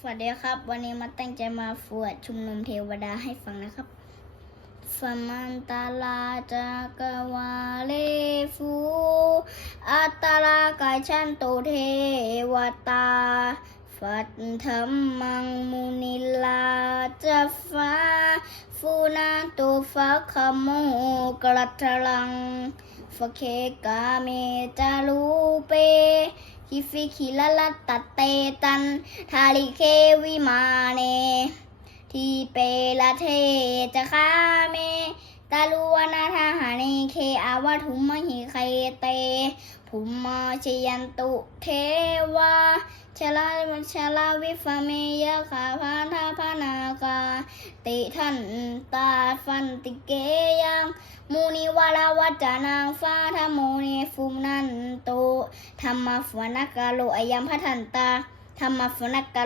สวัสดีครับ วันนี้มาตั้งใจมาฟวดชุมนุมเทวดาให้ฟังนะครับฟมันตาลาจากวาเลฟูอัตตรากายชันโตเทวตา ฟัดธรรมังมุนิลาจะฟ้าฟูนาตุฟักขโมกรัตลังฟเคกาเมจารูเป ฮิฟิคิลลัตตะเตตันทาริเควิมาเน ทีเปละเทจะคาเมตาลุวนาทาหานเคอาวทุมมหิไคเตภุมมาชยันตุเทวาชลาชลาวิฟเมยขาพาทาพานา ติทันตาฟันติเกยัง มูนิวาลาวัจจานางฟ้าธโมเนฟุมนันโตธรรมฟวนักกาโลอายัมพัทันตาธรรมฟวนักกา